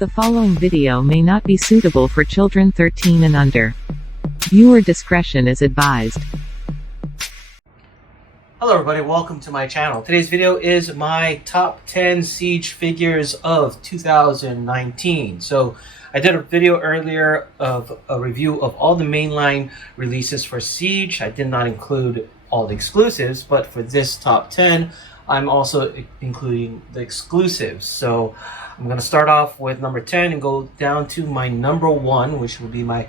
The following video may not be suitable for children 13 and under. Viewer discretion is advised. Hello everybody, welcome to my channel. Today's video is my top 10 Siege figures of 2019. So I did a video earlier of a review of all the mainline releases for Siege. I did not include all the exclusives, but for this top 10, I'm also including the exclusives. So I'm going to start off with number 10 and go down to my number 1, which will be my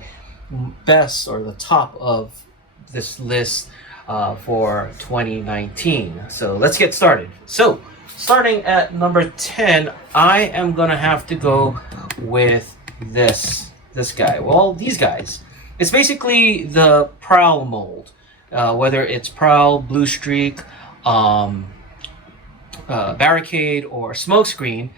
best or the top of this list for 2019. So let's get started. So starting at number 10, I am going to have to go with this guy. Well, these guys. It's basically the Prowl mold. Whether it's Prowl, Blue Streak, Barricade, or Smokescreen.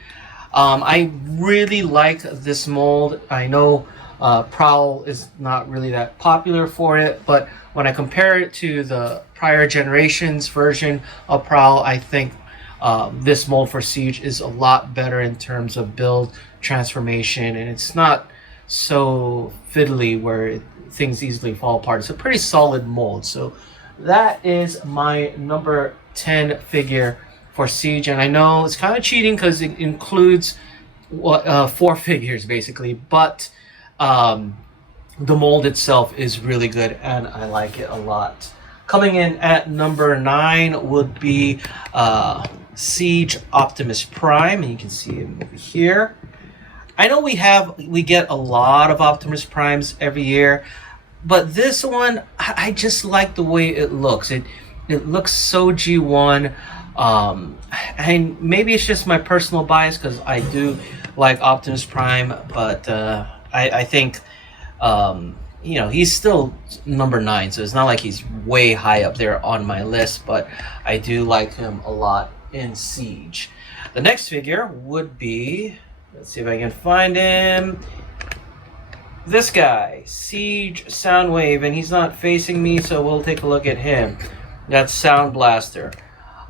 I really like this mold. I know Prowl is not really that popular for it, but when I compare it to the prior generations version of Prowl, I think this mold for Siege is a lot better in terms of build transformation, and it's not so fiddly where things easily fall apart. It's a pretty solid mold. So that is my number 10 figure for Siege, and I know it's kind of cheating because it includes 4 figures basically, but the mold itself is really good and I like it a lot. Coming in at number 9 would be Siege Optimus Prime, and you can see him over here. I know we get a lot of Optimus Primes every year, but this one I just like the way it looks. It looks so G1. And maybe it's just my personal bias because I do like Optimus Prime, but I think you know, he's still number 9, so it's not like he's way high up there on my list, but I do like him a lot in Siege. The next figure would be, let's see if I can find him, this guy, Siege Soundwave, and he's not facing me, so we'll take a look at him. That's Sound Blaster.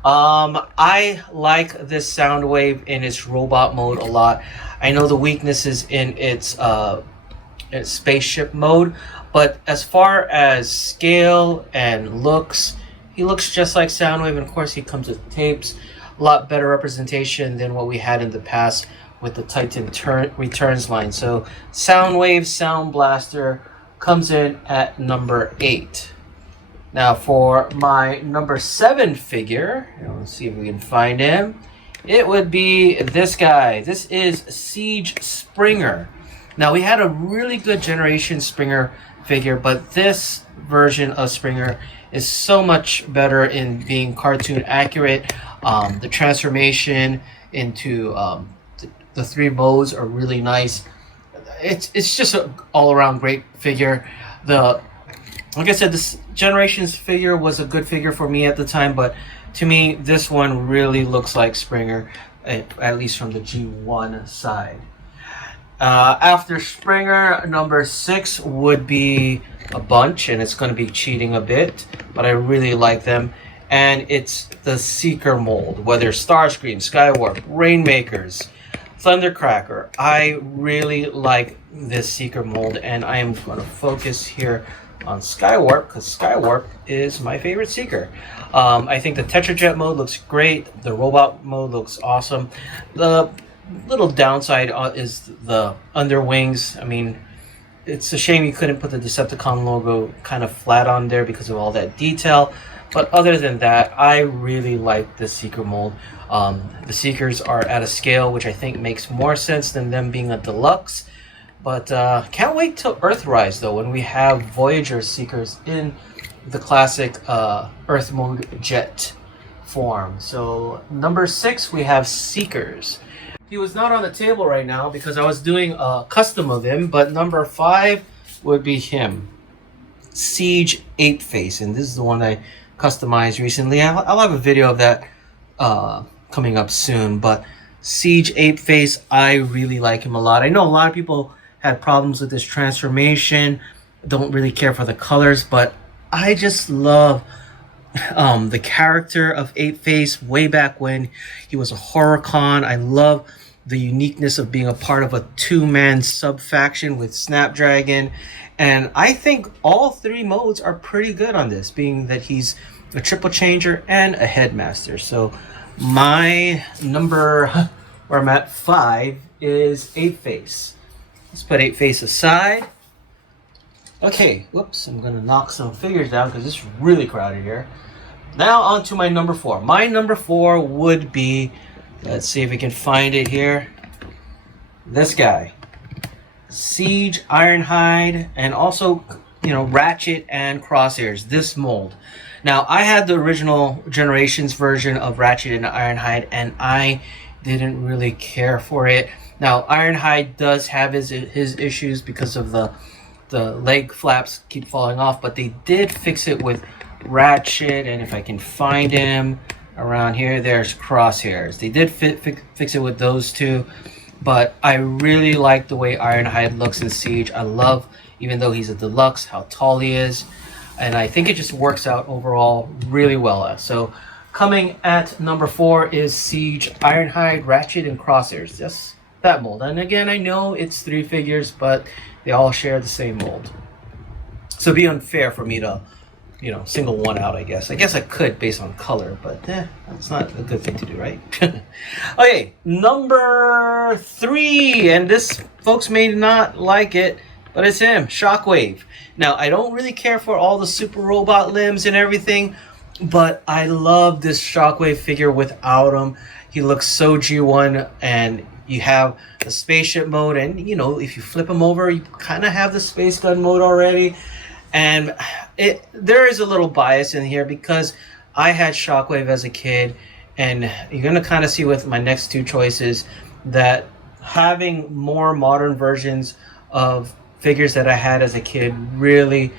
I like this Soundwave in its robot mode a lot. I know the weakness is in its spaceship mode, but as far as scale and looks, he looks just like Soundwave, and of course he comes with tapes. A lot better representation than what we had in the past with the Titan Returns line. So Soundwave Sound Blaster comes in at number 8. Now for my number 7 figure, let's see if we can find him. It would be this guy. This is Siege Springer. Now we had a really good Generation Springer figure, but this version of Springer is so much better in being cartoon accurate. The transformation into the 3 modes are really nice. It's just an all-around great figure. Like I said, this Generations figure was a good figure for me at the time, but to me, this one really looks like Springer, at least from the G1 side. After Springer, number 6 would be a bunch, and it's going to be cheating a bit, but I really like them. And it's the Seeker mold, whether Starscream, Skywarp, Rainmakers, Thundercracker. I really like this Seeker mold, and I am going to focus here on Skywarp because Skywarp is my favorite Seeker. I think the Tetrajet mode looks great. The robot mode looks awesome. The little downside is the underwings. I mean, it's a shame you couldn't put the Decepticon logo kind of flat on there because of all that detail. But other than that, I really like the Seeker mold. The Seekers are at a scale which I think makes more sense than them being a deluxe. But can't wait till Earthrise though, when we have Voyager Seekers in the classic Earth mode jet form. So number 6, we have Seekers. He was not on the table right now because I was doing a custom of him, but number 5 would be him, Siege Ape Face, and this is the one I customized recently. I'll have a video of that coming up soon, but Siege Ape Face, I really like him a lot. I know a lot of people had problems with this transformation, don't really care for the colors, but I just love the character of Ape Face way back when he was a horror con. I love the uniqueness of being a part of a two-man sub-faction with Snapdragon. And I think all three modes are pretty good on this, being that he's a triple changer and a headmaster. So my number, where I'm at 5, is 8-Face. Let's put 8-Face aside. Okay, whoops, I'm gonna knock some figures down because it's really crowded here. Now on to my number 4. My number 4 would be, let's see if we can find it here, this guy. Siege, Ironhide, and also, you know, Ratchet and Crosshairs, this mold. Now, I had the original Generations version of Ratchet and Ironhide, and I didn't really care for it. Now, Ironhide does have his issues because of the leg flaps keep falling off, but they did fix it with Ratchet, and if I can find him around here, there's Crosshairs. They did fix it with those two. But I really like the way Ironhide looks in Siege. I love, even though he's a deluxe, how tall he is. And I think it just works out overall really well. So coming at number 4 is Siege, Ironhide, Ratchet, and Crosshairs. Just that mold. And again, I know it's 3 figures, but they all share the same mold. So it'd be unfair for me to, you know, single one out, I guess. I guess I could based on color, but that's not a good thing to do, right? Okay, number 3, and this, folks may not like it, but it's him, Shockwave. Now, I don't really care for all the super robot limbs and everything, but I love this Shockwave figure without him. He looks so G1, and you have the spaceship mode, and, you know, if you flip him over, you kind of have the space gun mode already. And there is a little bias in here because I had Shockwave as a kid, and you're going to kind of see with my next 2 choices that having more modern versions of figures that I had as a kid really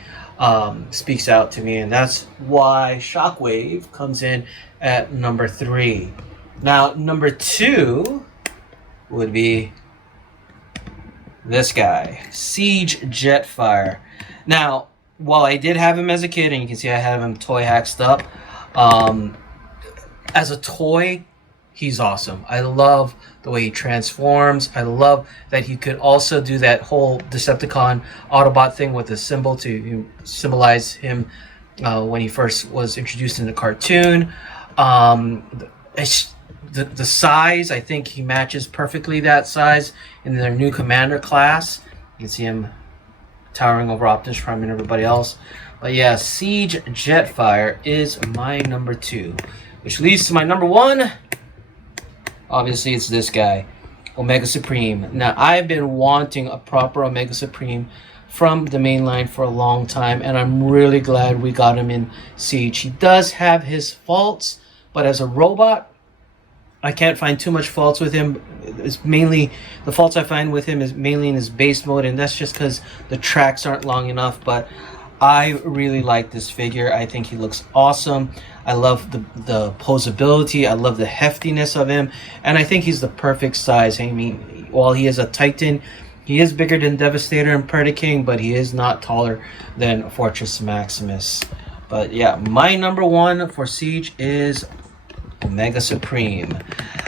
speaks out to me, and that's why Shockwave comes in at number 3. Now, number 2 would be this guy, Siege Jetfire. Now, while I did have him as a kid, and you can see I have him toy hacked up, as a toy, he's awesome. I love the way he transforms. I love that he could also do that whole Decepticon Autobot thing with the symbol to symbolize him when he first was introduced in the cartoon. The size, I think he matches perfectly that size in their new Commander class. You can see him towering over Optimus Prime and everybody else. But yeah, Siege Jetfire is my number 2, which leads to my number 1. Obviously, it's this guy, Omega Supreme. Now, I've been wanting a proper Omega Supreme from the main line for a long time, and I'm really glad we got him in Siege. He does have his faults, but as a robot, I can't find too much faults with him. It's mainly, the faults I find with him is mainly in his base mode, and that's just because the tracks aren't long enough. But I really like this figure. I think he looks awesome. I love the posability. I love the heftiness of him, and I think he's the perfect size. I mean, while he is a Titan, he is bigger than Devastator and Predaking, but he is not taller than Fortress Maximus. But yeah, my number 1 for Siege is Omega Supreme.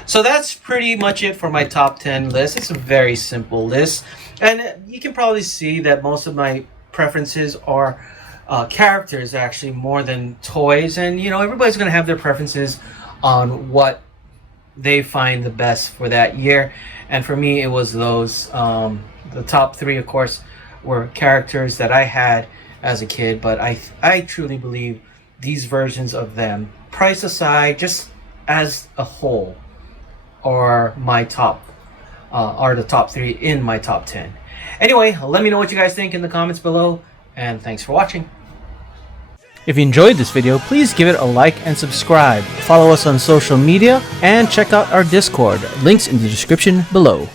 So that's pretty much it for my top 10 list. It's a very simple list, and you can probably see that most of my preferences are characters, actually, more than toys. And you know, everybody's going to have their preferences on what they find the best for that year, and for me it was those. The top 3, of course, were characters that I had as a kid, but I truly believe these versions of them, price aside, just as a whole, are my top are the top 3 in my top 10. Anyway, let me know what you guys think in the comments below, and thanks for watching. If you enjoyed this video, please give it a like and subscribe. Follow us on social media and check out our Discord. Links in the description below.